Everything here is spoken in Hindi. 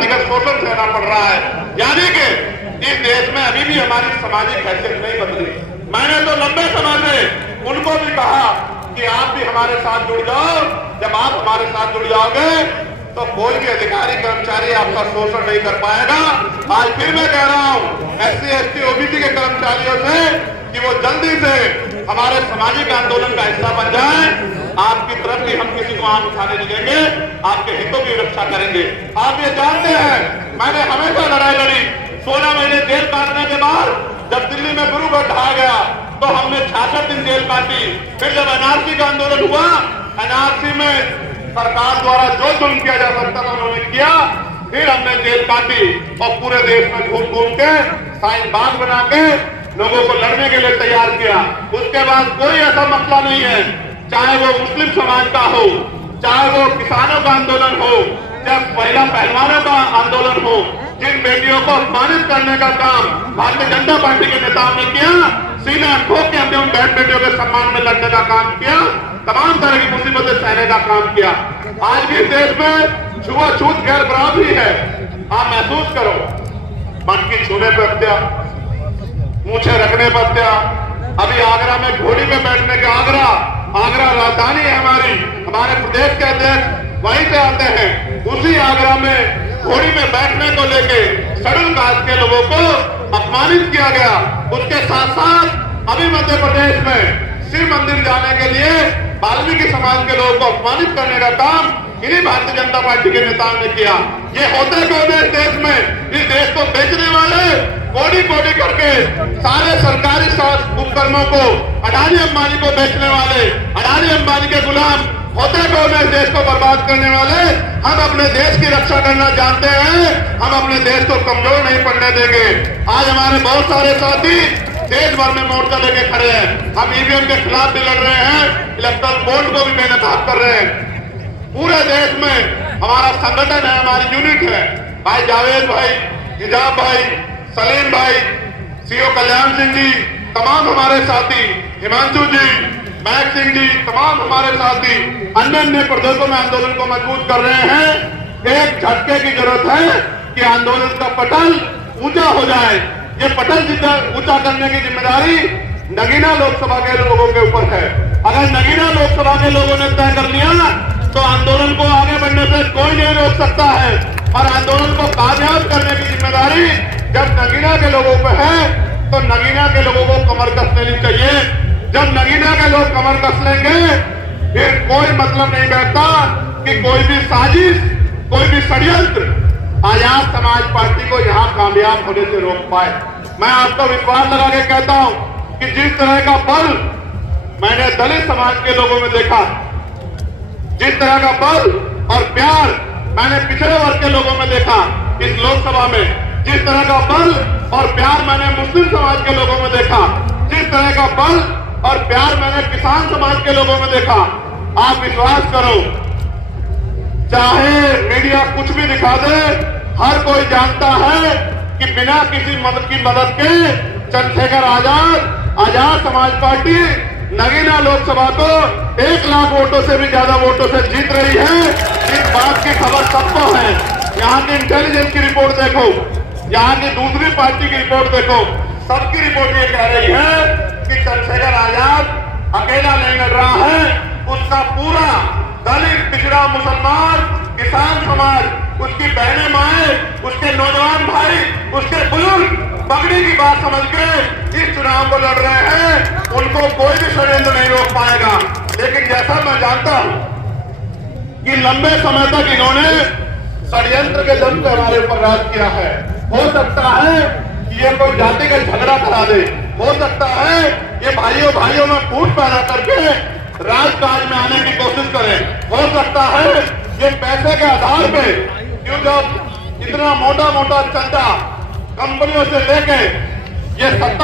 जातिगत शोषण सहना पड़ रहा है। यानी कि इस देश में अभी भी हमारी सामाजिक हैसियत नहीं बदली। मैंने तो लंबे समय से उनको भी कहा कि आप भी हमारे साथ जुड़ जाओ। जब आप हमारे साथ जुड़ जाओगे तो कोई भी अधिकारी कर्मचारी आपका शोषण नहीं कर पाएगा। आज फिर मैं कह रहा हूं SC ST OBC के कर्मचारियों से कि वो जल्दी से हमारे सामाजिक आंदोलन का हिस्सा बन जाए। आपकी तरफ भी हम किसी को आंख उठाने नहीं देंगे, आपके हितों की रक्षा करेंगे। आप ये जानते हैं मैंने हमेशा लड़ाई लड़ी। 16 महीने जेल काटने के बाद जब दिल्ली में गुरु का ढहा गया तो हमने 66 दिन जेल काटी। फिर जब NRC का आंदोलन हुआ, NRC में सरकार द्वारा जो जुल्म किया जा सकता था उन्होंने किया। फिर हमने जेल काटी और पूरे देश में घूम घूम के साइन बाग बना के लोगों को लड़ने के लिए तैयार किया। उसके बाद कोई ऐसा मसला नहीं है, चाहे वो मुस्लिम समाज का हो, चाहे वो किसानों का आंदोलन हो, चाहे महिला पहलवानों का आंदोलन हो, जिन बेटियों को अपमानित करने का काम भारतीय जनता पार्टी के नेताओं ने किया, सीना ठोक के हमने उन बहन बेटियों के सम्मान में लड़ने का काम किया, तमाम तरह की मुसीबतें सहने का काम किया। आज भी देश में छुआछूत गैर बराबरी है। आप महसूस करो, मटकी छूने पर हत्या, मूछे रखने पर हत्या। अभी आगरा में घोड़ी में बैठने के आगरा राजधानी है हमारे प्रदेश के अध्यक्ष वहीं से आते हैं। उसी आगरा में घोड़ी में बैठने को लेके शेड्यूल कास्ट के लोगों को अपमानित किया गया। उसके साथ साथ अभी मध्य प्रदेश में शिव मंदिर जाने के लिए वाल्मीकि समाज के लोगों को अपमानित करने का काम इन्हीं भारतीय जनता पार्टी के नेताओं ने किया। ये होते कौन है इस देश में? इस देश को बेचने वाले कोड़ी कोड़ी करके सारे सरकारी उपकरणों को अडानी अंबानी को बेचने वाले, अडानी अंबानी के गुलाम होते कौन है? देश को बर्बाद करने वाले। हम अपने देश की रक्षा करना जानते हैं, हम अपने देश को कमजोर नहीं पड़ने देंगे। आज हमारे बहुत सारे साथी देश भर में मोर्चा लेके खड़े हैं। हम EVM के खिलाफ भी लड़ रहे हैं, इलेक्ट्रल बॉन्ड को भी बेनकाब कर रहे हैं। पूरे देश में हमारा संगठन है, हमारी यूनिट है। भाई जावेद भाई, हिजाब भाई, सलीम भाई, CO कल्याण सिंह जी, तमाम हमारे साथी, हिमांशु जी, महक सिंह जी, तमाम हमारे साथी अन्य प्रदेशों में आंदोलन को मजबूत कर रहे हैं। एक झटके की जरूरत है कि आंदोलन का पटल ऊंचा हो जाए। ये पटल ऊंचा करने की जिम्मेदारी नगीना लोकसभा के लोगों के ऊपर है। अगर नगीना लोकसभा के लोगों ने तय कर लिया तो आंदोलन को आगे बढ़ने से कोई नहीं रोक सकता है। और आंदोलन को कामयाब करने की जिम्मेदारी जब नगीना के लोगों पे है तो नगीना के लोगों को कमर कस लेनी चाहिए। जब नगीना के लोग कमर कस लेंगे फिर कोई मतलब नहीं बैठता कि कोई भी साजिश, कोई भी षड्यंत्र आजाद समाज पार्टी को यहाँ कामयाब होने से रोक पाए। मैं आपको विश्वास लगा के कहता हूँ कि जिस तरह का बल मैंने दलित समाज के लोगों में देखा, जिस तरह का बल और प्यार मैंने पिछड़े वर्ग के लोगों में देखा इस लोकसभा में, जिस तरह का बल और प्यार मैंने मुस्लिम समाज के लोगों में देखा, जिस तरह का बल और प्यार मैंने किसान समाज के लोगों में देखा, आप विश्वास करो, चाहे मीडिया कुछ भी दिखा दे, हर कोई जानता है कि बिना किसी मदद के चंद्रशेखर आजाद समाज पार्टी नगीना लोकसभा को 1 लाख वोटों से भी ज्यादा वोटों से जीत रही है। इस बात की खबर सबको है। यहाँ की इंटेलिजेंस की रिपोर्ट देखो, यहाँ की दूसरी पार्टी की रिपोर्ट देखो, सबकी रिपोर्ट ये कह रही है कि चंद्रशेखर आजाद अकेला नहीं लड़ रहा है, उसका पूरा दलित, पिछड़ा, मुसलमान, किसान समाज, उसकी बहनें माए, उसके नौजवान भाई, उसके बुजुर्ग पगड़ी की बात समझ के इस चुनाव को लड़ रहे हैं। उनको कोई भी षड्यंत्र नहीं रोक पाएगा। लेकिन जैसा मैं जानता हूं कि लंबे समय तक इन्होंने षड्यंत्र के दम पे हमारे ऊपर राज किया है। हो सकता है कि ये कोई जातिगत झगड़ा करा दे, हो सकता है ये भाइयों में फूट पैदा करके राजकाज में आने की कोशिश करें, हो सकता है ये पैसे के आधार पे, क्यों जब इतना मोटा चंदा कंपनियों से लेके ये सत्ता